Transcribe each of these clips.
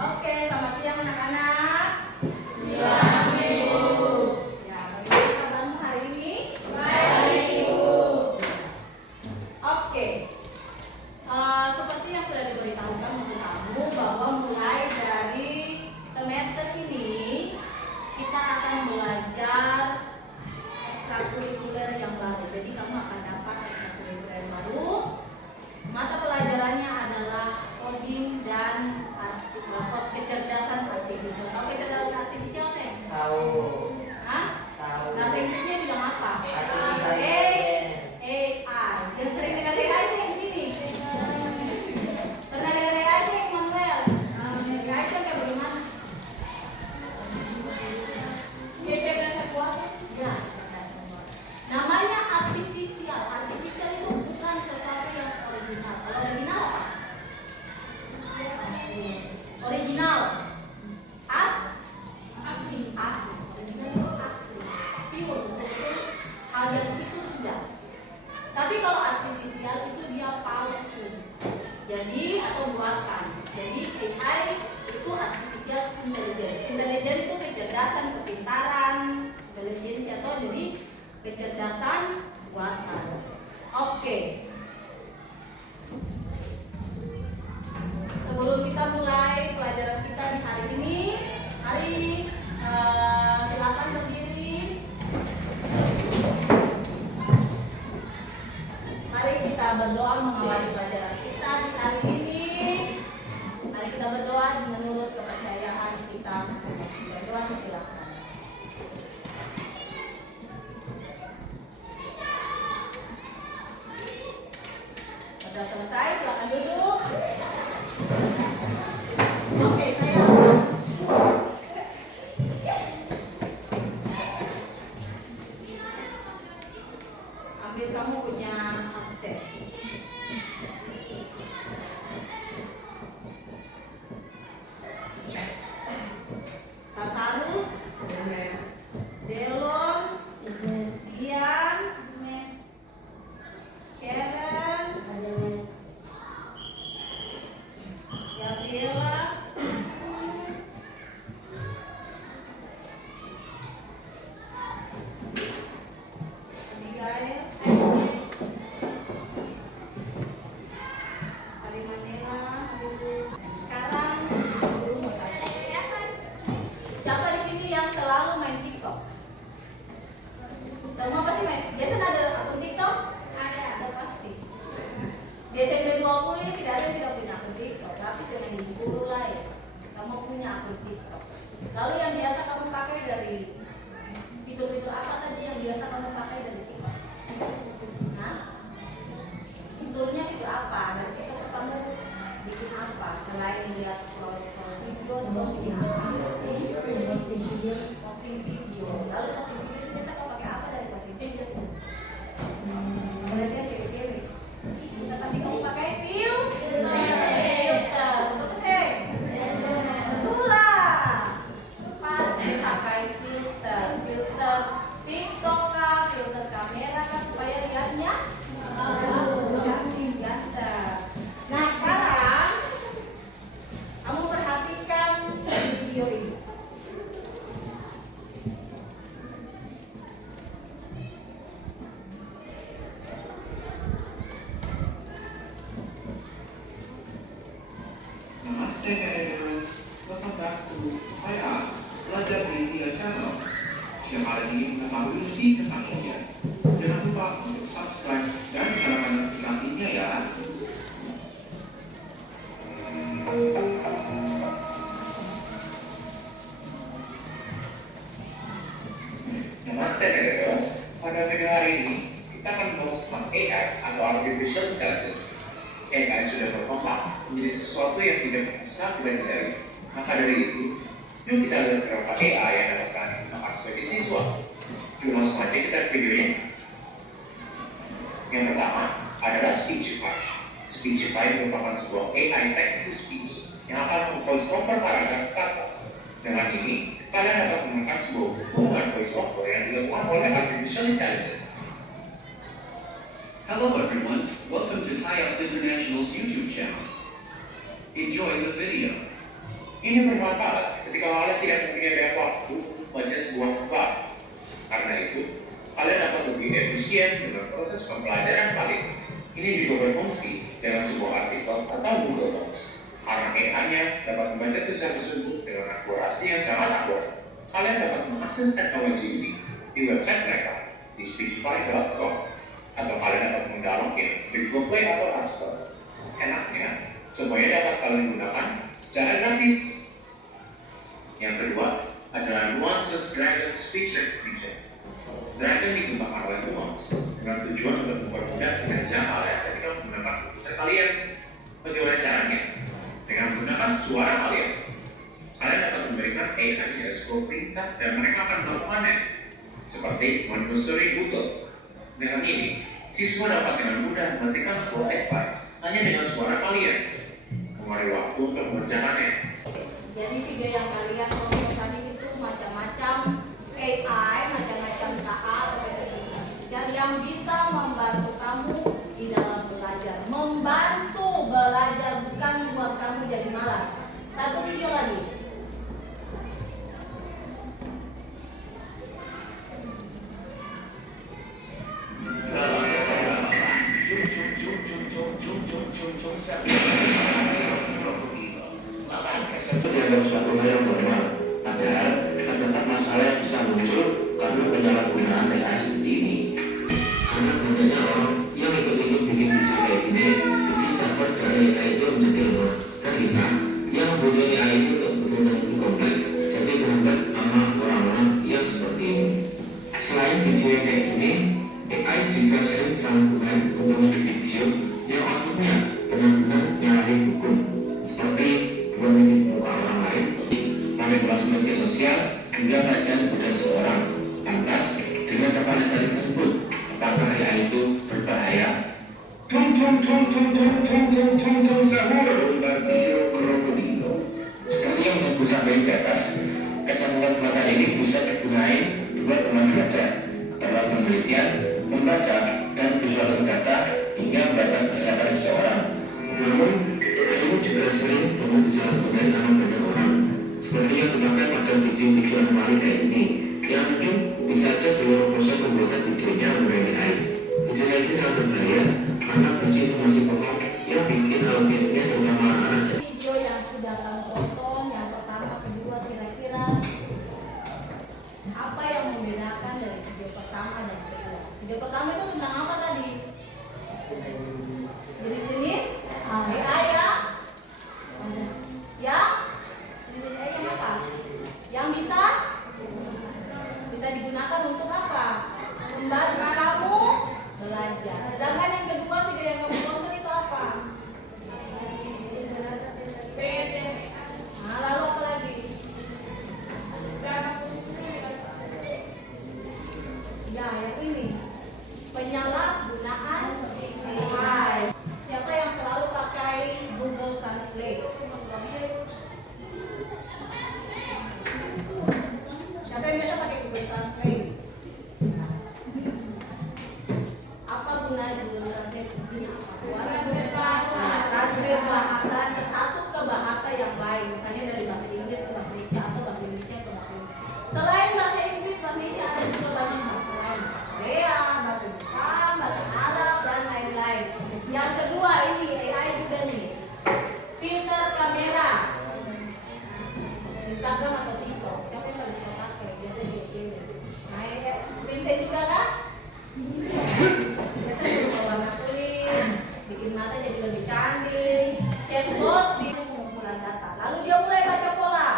Oke, selamat siang anak-anak. Siang, Ibu. Ya, bagaimana kabarmu hari ini? Baik, Ibu. Oke. Seperti yang sudah diberitahukan untuk kamu bahwa mulai dari semester ini kita akan belajar ekstrakurikuler yang baru. Jadi kamu akan dapat ekstrakurikuler yang baru. Mata pelajarannya adalah coding dan kecerdasan artifisial. Tahu kecerdasan artifisial teh? Tahu. Hah? Tahu. Bahasa Inggrisnya bilang apa? Artificial AI. Yang sering dengar AI sih yang sini. Pernah dengar AI sih, Manuel? AI itu kayak bagaimana? Kecerdasan buatan. Ya. Namanya artifisial. Artifisial itu bukan sesuatu yang original. Kalau original apa? Original. Asli. Original itu asli. Pure. Betul-betul hal yang itu sudah. Tapi kalau artifisial itu dia palsu. Jadi atau buatan. Jadi AI itu artificial intelligence. Intelligence itu kecerdasan, kepintaran, intelligence atau jadi kecerdasan buatan. Oke. Sebelum kita mulai pelajaran kita di hari ini, silakan berdiri. Mari kita berdoa mengawali pelajaran kita di hari ini. Mari kita berdoa menurut kepercayaan kita. Berdoa silakan. Sudah selesai, silakan duduk. Oke, saya ambil kamu punya absen. Tartarus, Delon, Dian, Karen, Gabriela, Abigail, Arimanela. Sekarang siapa di sini yang selalu main TikTok? Semua pasti main. Biasanya ada akun TikTok? Ada pasti. Di SMP 20 ini tidak ada yang tidak punya akun TikTok, tapi jangan diburu lah ya. Kamu punya akun TikTok. Lalu yang biasa kamu pakai dari fitur-fitur apa tadi yang biasa kamu pakai dari TikTok? Nah, fiturnya fitur apa? Dari TikTok kamu bikin apa? Selain lihat scroll video, posting video. Lalu posting video itu biasa kamu pakai apa dari posting video? Berarti yang cewek-cewek. Kita pasti kamu pakai filter. Betul sih? Betul lah. Pasti pakai filter. Filter TikTok kah, filter kamera kah, supaya lihatnya ganteng. Nah sekarang kamu perhatikan video ini. Namaste guys, welcome back to saya Belajar Media Channel. Yang hari ini melalui tentang media. Jangan lupa untuk subscribe dan nyalakan notifikasinya ya. Namaste guys, pada video hari ini kita akan membahas tentang AI atau Artificial Intelligence. AI sudah berkembang menjadi sesuatu yang tidak bisa kita hindari. Maka dari itu, yuk kita lihat beberapa AI yang dapat dimanfaatkan sebagai siswa. Yuk langsung aja kita ke videonya. Yang pertama adalah Speechify. Speechify merupakan sebuah AI text to speech yang akan voice over paragraf kata. Dengan ini, kalian dapat menemukan sebuah hubungan voice over yang dilakukan oleh Artificial Intelligence. Hello everyone, welcome to TIOS International's YouTube channel. Enjoy the video. Ini bermanfaat ketika kalian tidak mempunyai banyak waktu untuk membaca sebuah bab. Karena itu, kalian dapat lebih efisien dengan proses pembelajaran kalian. Ini juga berfungsi dengan sebuah artikel atau Google Docs. Karena AI-nya dapat membaca tulisan tersebut dengan akurasi yang sangat akurat. Kalian dapat mengakses teknologi ini di website mereka di speechify.com atau kalian dapat mendownloadnya di Google Play atau App Store. Enaknya, semuanya dapat kalian gunakan secara gratis. Yang kedua adalah Nuances Dragon Speech Recognition. Dragon dikembangkan oleh Nuance dengan tujuan untuk mempermudah kinerja kalian ketika menggunakan komputer kalian. Bagaimana caranya? Dengan menggunakan suara kalian, kalian dapat memberikan AI sebuah perintah dan mereka akan melakukannya, seperti menelusuri Google. Dengan ini, siswa dapat dengan mudah menghentikan sebuah espai hanya dengan suara kalian, mengurangi waktu untuk mengerjakannya. Jadi video yang kalian tonton tadi itu macam-macam AI, macam-macam KA dan yang bisa membantu kamu di dalam belajar. Membantu belajar, bukan buat kamu jadi malas. Satu video lagi. Dianggap suatu hal yang normal, padahal terdapat masalah yang bisa muncul karena penyalahgunaan AI seperti ini. Karena banyaknya orang yang ikut-ikut bikin video kayak gini, bikin server dari AI itu menjadi lemah. Kelima, yang membutuhkan AI itu untuk kebutuhan lebih kompleks, jadi terhambat sama orang-orang yang seperti ini. Selain video yang kayak gini, AI juga sering disanggupan untuk menjadi video yang outputnya benar-benar nyalahin hukum, seperti buat menjadi muka orang lain, manipulasi media sosial, hingga bacaan pada seorang. Lantas, dengan kepanetan tersebut, apakah AI itu berbahaya? Seperti yang aku sampaikan di atas, kecanduan mata ini bisa digunakan buat teman baca, dalam penelitian, membaca, dan visual data hingga membaca kesehatan seseorang. Namun, ini juga sering banget disalahgunakan sama banyak orang, seperti yang dimakan pada video-video anomaly kayak ini, yang mungkin bisa saja seluruh proses pembuatan videonya menggunakan AI. Video kayak ini sangat berbahaya karena berisi informasi bohong yang bikin audiensnya terutama anak-anak jadi. Video yang sudah kamu tonton, yang pertama, kedua, kira-kira apa yang membedakan dari video pertama dan kedua? Video pertama itu tentang apa tadi? Jenis-jenis AI ya? Jenis AI yang apa? Yang bisa digunakan untuk apa? Membantu kamu belajar. Sedangkan yang kedua video yang kamu tonton itu apa? Nah, lalu apa lagi? Ya, yang ini penyalahgunaan AI. Siapa yang selalu pakai Google Translate? Siapa yang biasa pakai Google Translate? Apa gunanya Google Translate? Translate bahasa satu ke bahasa yang lain, misalnya dari bahasa Inggris ke bahasa Indonesia atau bahasa Indonesia ke bahasa Inggris. Selain bahasa Inggris, bahasa Indonesia ada juga banyak bahasa lain, Korea, bahasa Jepang, bahasa Arab dan lain-lain. Yang kedua ini AI juga nih, filter kamera, Instagram atau TikTok. Siapa yang paling suka pakai? Biasanya dia. Nah, Vincent juga kan? Biasanya berubah warna kulit, bikin mata jadi lebih cantik. Chatbot di pengumpulan data. Lalu dia mulai baca pola.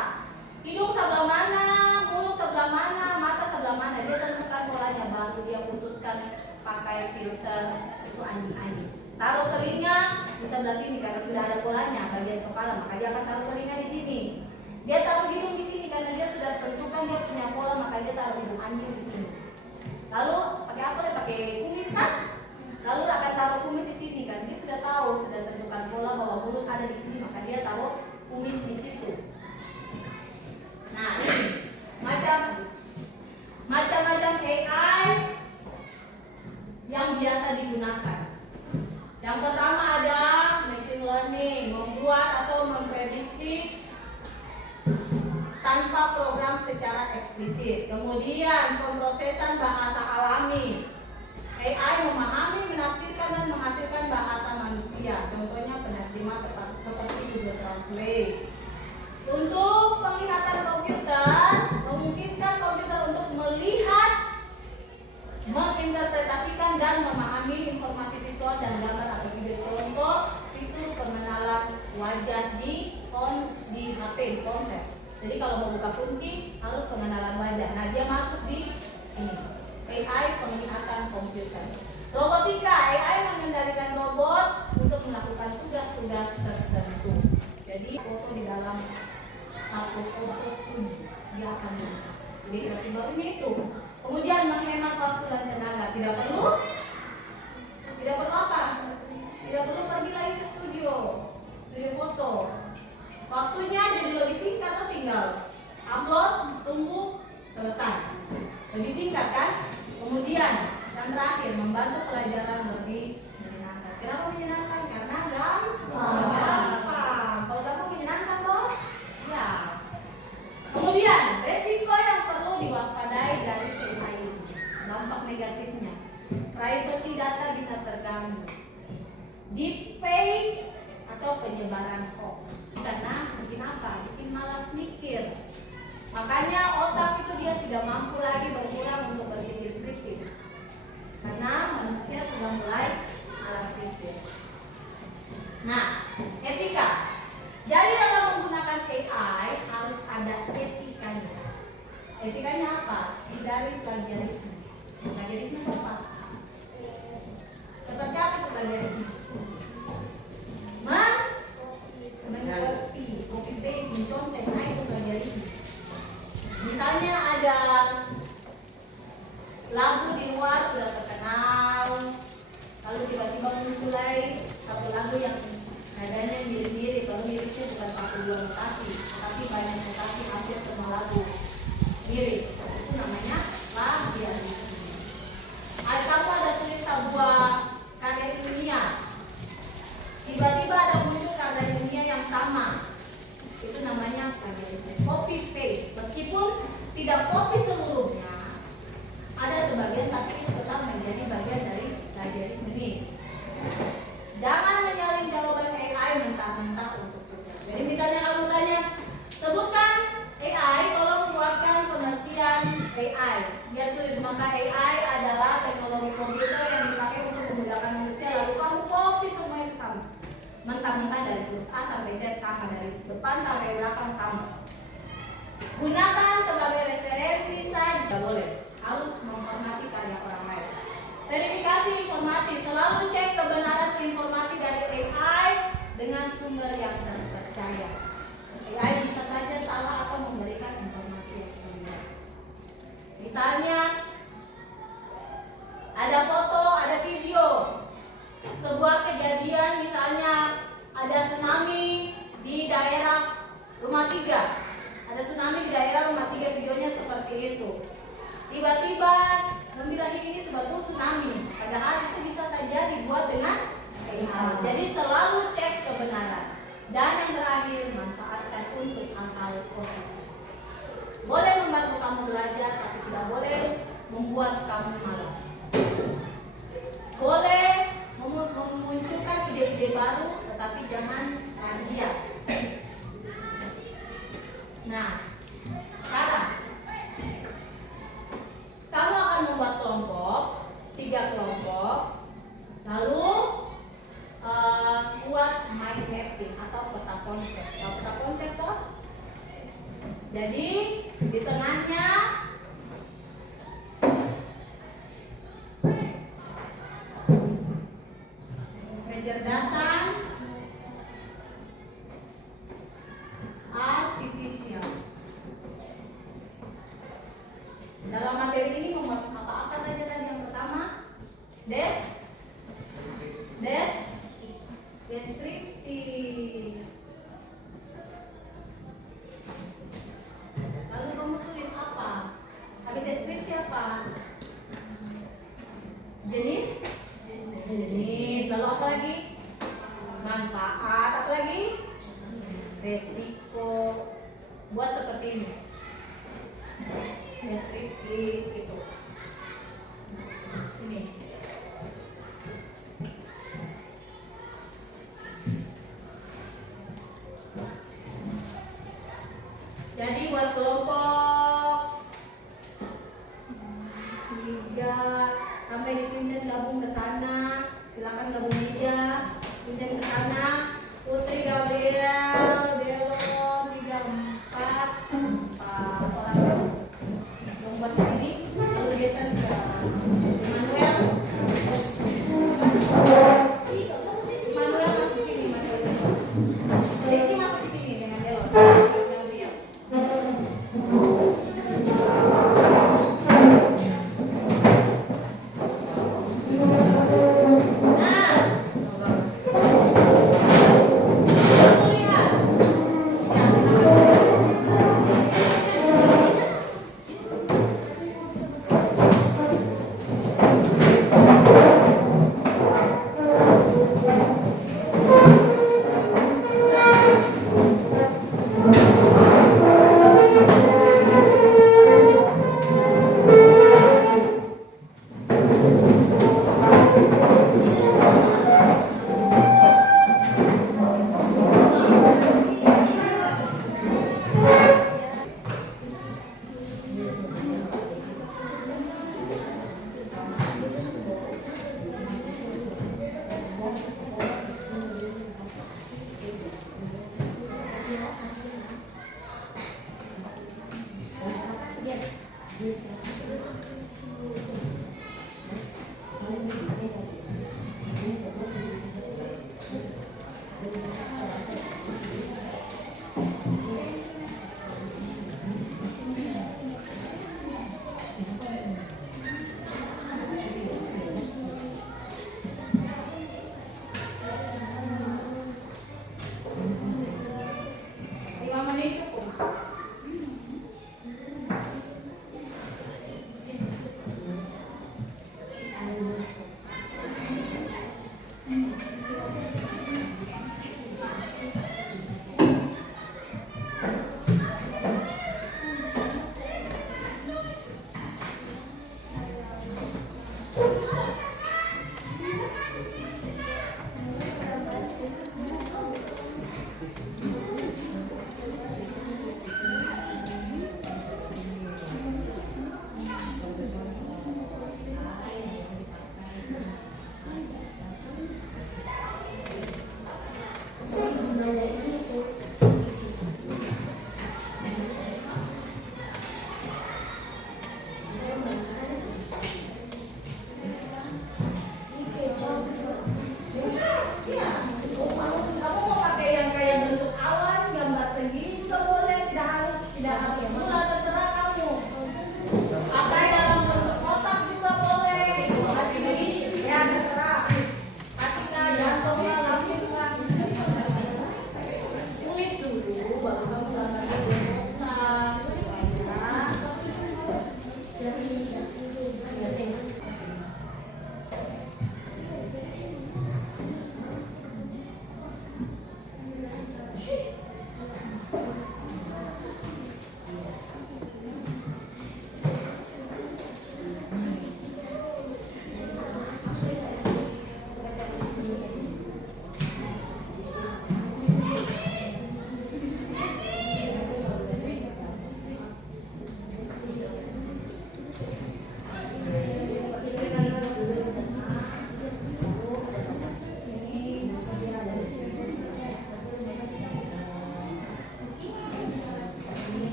Hidung sebelah mana, mulut sebelah mana, mata sebelah mana. Dia tentukan polanya, baru dia putuskan pakai filter itu anjing-anjing. Taruh telinga di sebelah sini karena sudah ada polanya bagian kepala, maka dia akan taruh telinga di sini. Dia taruh hidung di sini karena dia sudah tentukan dia punya pola, maka dia taruh hidung anjing di sini. Lalu pakai apa? Pakai kumis kan? Lalu akan taruh kumis di sini kan? Dia sudah tahu, sudah tentukan pola bahwa mulut ada di sini, maka dia taruh kumis di situ. Nah, ini macam-macam AI yang biasa digunakan. Yang pertama ada machine learning, membuat atau memprediksi eksplisit. Kemudian pemrosesan bahasa alami. AI memahami, menafsirkan dan menghasilkan bahasa manusia. Contohnya penerjemah seperti Google Translate. Untuk penglihatan komputer, memungkinkan komputer untuk melihat, menginterpretasikan dan memahami informasi visual dan gambar atau video. Contoh fitur pengenalan wajah di HP, di ponsel. Jadi kalau mau buka kunci harus pengenalan wajah. Nah, dia masuk di ini. AI penglihatan komputer. Robotika, AI mengendalikan robot untuk melakukan tugas-tugas tertentu. Jadi foto di dalam satu foto studio dia akan jadi baru itu. Kemudian menghemat waktu dan tenaga. Tidak perlu apa? Tidak perlu pergi lagi ke studio foto. Waktunya jadi lebih singkat, atau tinggal upload, tunggu, selesai. Lebih singkat kan? Kemudian yang terakhir, membantu pelajaran lebih menyenangkan. Kenapa menyenangkan? Karena gampang. Kalau gampang menyenangkan toh? Ya. Kemudian resiko yang perlu diwaspadai dari AI ini. Dampak negatifnya, privasi data bisa terganggu, deepfake atau penyebaran hoax. Karena bikin apa? Bikin malas mikir. Makanya otak itu dia tidak mampu lagi berkurang untuk berpikir kritis. Karena manusia sudah mulai malas pikir. Nah, etika. Jadi dalam menggunakan AI harus ada etikanya. Etikanya apa? Hindari plagiarisme. Plagiarisme itu apa? Seperti apa itu plagiarisme? Mengcopy, copy paste, mencontek, nah itu plagiarisme. Misalnya ada lagu di luar sudah terkenal, lalu tiba-tiba mulai satu lagu yang nadanya mirip-mirip, lalu miripnya bukan satu dua notasi, tetapi banyak notasi, hampir semua lagu mirip. Itu namanya plagiarisme. Kamu ada tulis sebuah karya ilmiah, tiba-tiba ada muncul karya ilmiah yang sama, itu namanya plagiarisme. Copy paste, meskipun tidak copy seluruhnya, ada sebagian tapi itu tetap menjadi bagian dari plagiarisme ini. Jangan menyalin jawaban AI mentah-mentah untuk tugas. Jadi misalnya kamu tanya, sebutkan AI, tolong buatkan pengertian AI. Dia tulis, maka AI adalah teknologi komputer yang dipakai untuk memudahkan manusia. Lalu kamu copy semua itu sama, mentah-mentah dari huruf A sampai Z sama, dari depan sampai belakang sama. Gunakan sebagai referensi saja boleh. Harus menghormati karya orang lain. Verifikasi informasi, selalu cek kebenaran informasi dari AI dengan sumber yang terpercaya. AI bisa saja salah atau memberikan informasi yang benar. Misalnya ada foto, ada video, sebuah kejadian, misalnya ada tsunami di daerah Rumah 3. Ada tsunami di daerah Rumah 3, videonya seperti itu. Tiba-tiba membilahi ini sebagai tsunami, padahal itu bisa saja dibuat dengan AI. Jadi selalu cek kebenaran. Dan yang terakhir, manfaatkan untuk hal-hal positif. Boleh membantu kamu belajar, tapi tidak boleh membuat kamu malas. Boleh memunculkan ide-ide baru, tetapi jangan plagiat. Nah, sekarang kamu akan membuat kelompok, 3 kelompok, lalu buat mind mapping atau peta konsep. Tahu peta konsep toh? Jadi di tengahnya kecerdasan artifisial. Dalam materi ini membuat apa-apa saja tadi. Yang pertama, deskripsi. Lalu kamu tulis apa? Habis deskripsi apa? Jenis. Lalu apa lagi? Manfaat. Apa lagi? Resiko. Buat seperti ini. metrik di itu. Ini. Jadi buat kelompok 3 sampai di Vincent gabung ke sana, silakan gabung aja. Vincent ke sana, Putri Gabriel, Delon 34, Pak orang yang buat sini, lalu Jason ke Manuel. Manuel masuk sini, Manuel. Ricky masuk di sini dengan Delon. Gabriel.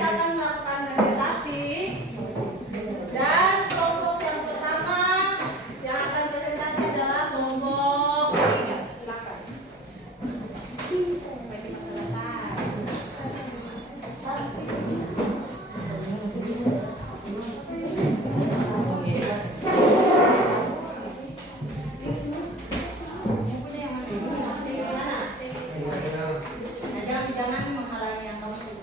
kita akan melakukan presentasi. Dan kelompok yang pertama yang akan presentasi adalah kelompok 3. Silakan. Jangan menghalangi yang kamu.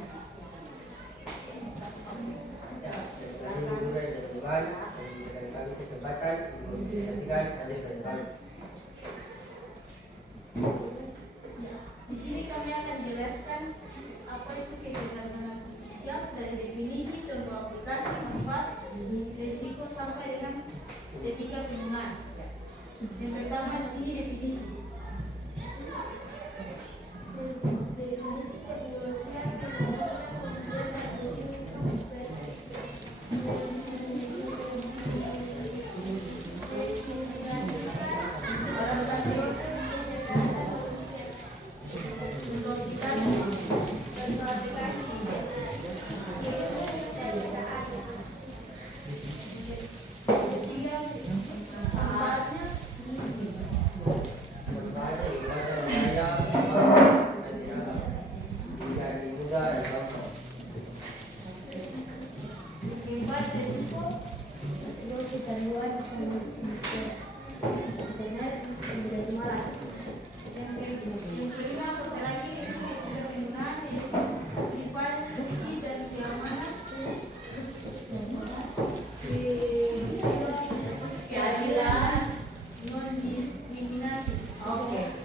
Di sini kami akan jelaskan apa itu kecerdasan artifisial dari definisi, contoh aplikasi, manfaat, risiko sampai dengan etika penggunaan. Yang pertama di sini definisi.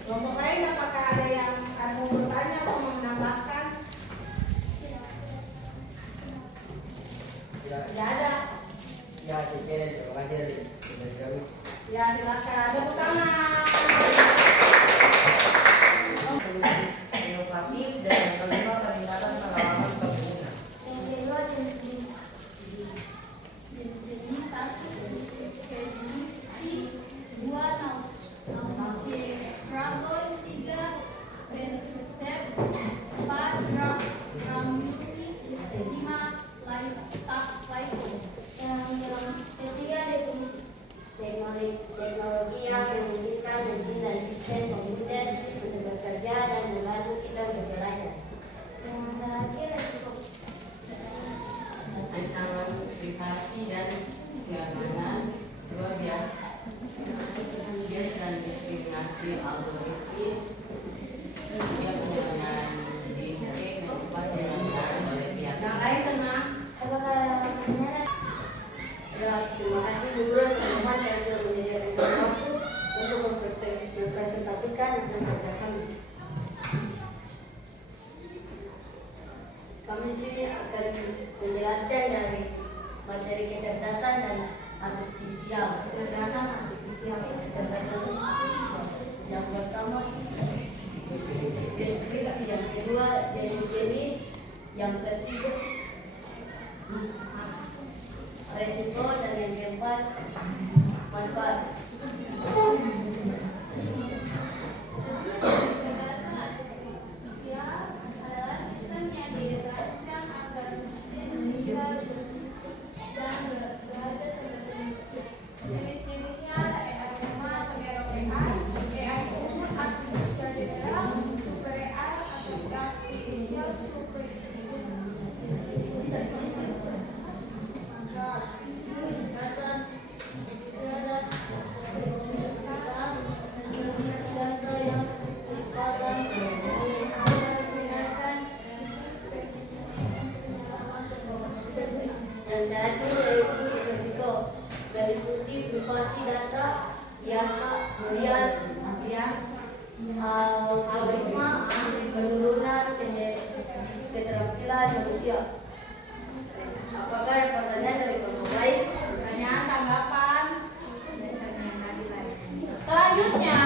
Kelompok lain apakah ada yang kamu bertanya atau mau menambahkan? Tidak ada. Ya, terima kasih adik. Ya, silakan. Tepuk tangan. Inovatif dan yang kelima peningkatan pengalaman pengguna. Yang kedua jenis satu prediksi, dua dragon, tiga steps, empat community, lima life. Yang ketiga definisi teknologi yang memungkinkan mesin dan sistem komputer untuk bekerja dan membantu kita berbelanja. yang terakhir resiko. Ancaman privasi dan keamanan, dua bias dan diskriminasi algoritmik, tiga penyalahgunaan distrik, keempat penyalahgunaan oleh pihak Yang lain tenang. Apakah pertanyaan? Ya, terima kasih guru dan teman-teman yang sudah menyediakan waktu untuk mempresentasikan hasil kerja kami. Kami di sini akan menjelaskan dari materi kecerdasan dan artifisial. Kecerdasan artifisial. Kecerdasan artifisial. Yang pertama deskripsi, yang kedua jenis-jenis, yang ketiga resiko, dan yang keempat manfaat. Kecerdasan artifisial adalah sistem yang dirancang agar mesin bisa berpikir dan bekerja seperti manusia. Jenis-jenisnya ada AI normal atau AI, AI umum, artificial general, super AI, atau artificial super Dan terakhir yaitu resiko, meliputi privasi data, kemudian algoritma, penurunan keterampilan manusia. Apakah ada pertanyaan dari kelompok lain? Pertanyaan, tanggapan. Selanjutnya,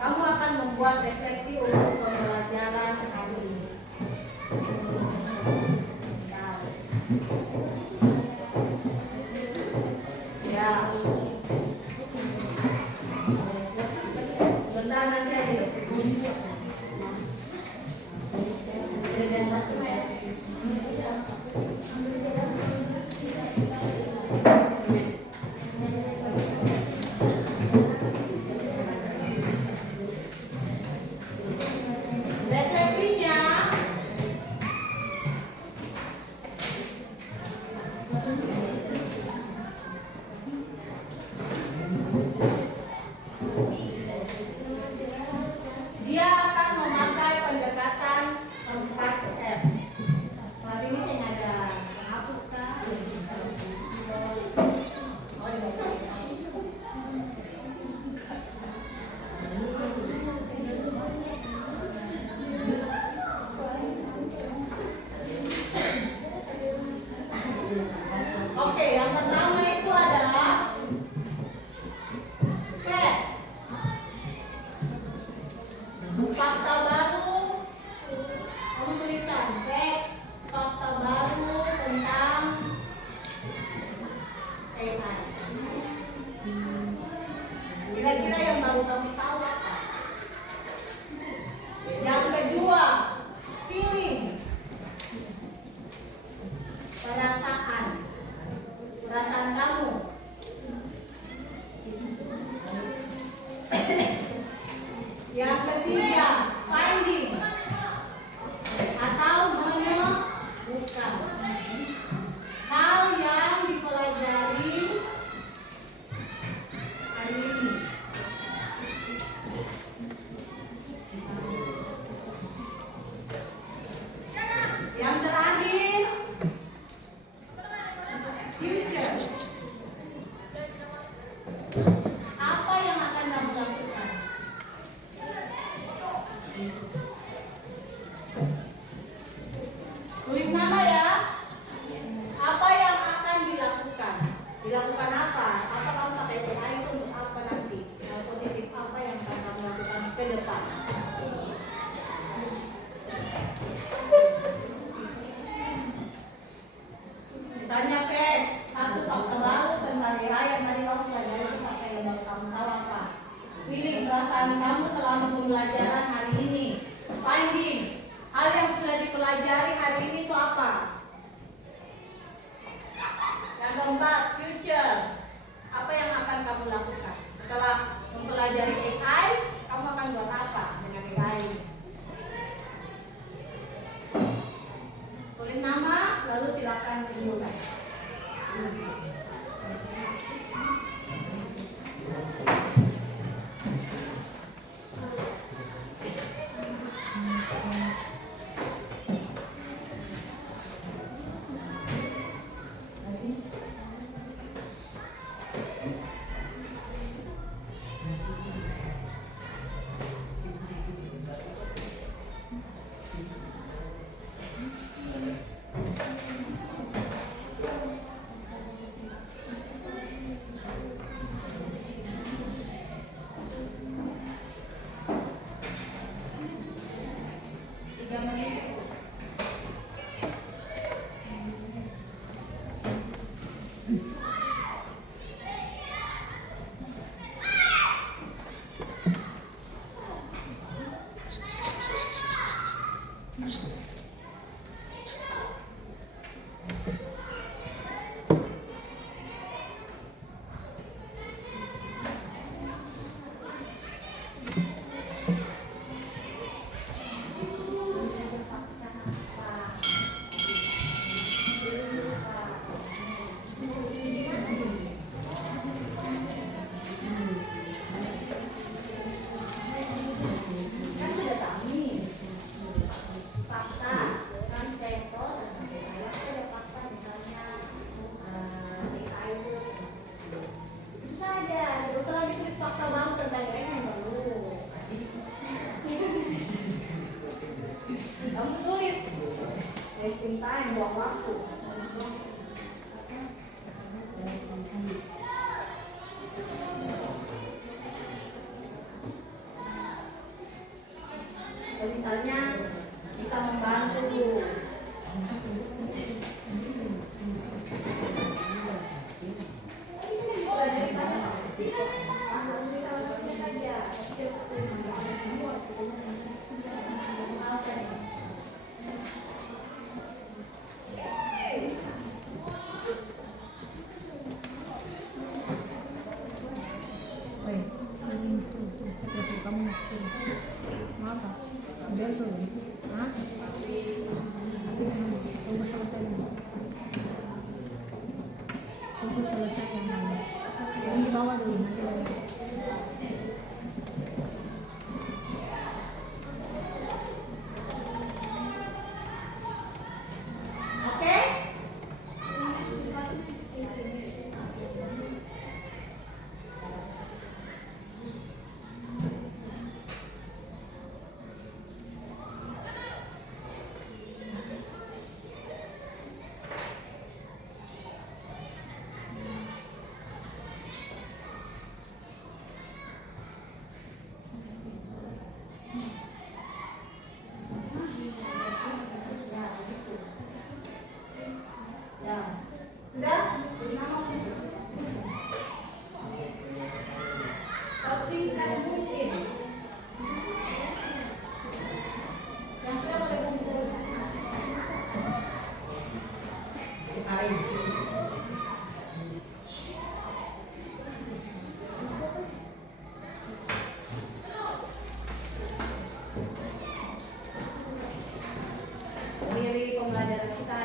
kamu akan membuat refleksi untuk pembelajaran hari ini. Ya. Bentar nanti aja. Dan satu fakta baru, kamu tuliskan fakta baru tentang AI. Kira-kira yang baru kamu tahu apa? Yang kedua, feeling, perasaan kamu. Yang ketiga, finding atau menemukan hal yang dipelajari hari ini. Yang terakhir, future. Apa yang akan kamu lakukan? Tulis nama ya. Apa yang akan dilakukan? Dilakukan apa? Apa kamu pakai AI itu untuk apa nanti? Hal positif apa yang akan kamu lakukan ke depan? Misalnya satu fakta baru tentang AI yang tadi kamu pelajari itu apa yang baru kamu tahu apa? Pilih perasaan kamu selama pembelajaran hari ini. Finding, hal yang sudah dipelajari hari ini itu apa? Yang keempat, future, apa yang akan kamu lakukan? Setelah mempelajari AI, kamu akan buat apa dengan AI? Tulis nama, lalu silakan dimulai. Misalnya bisa membantu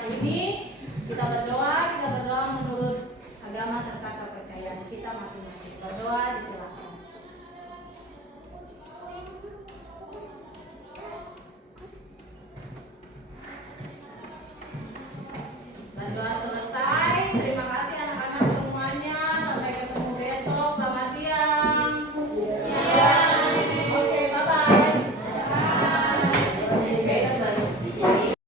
ini kita berdoa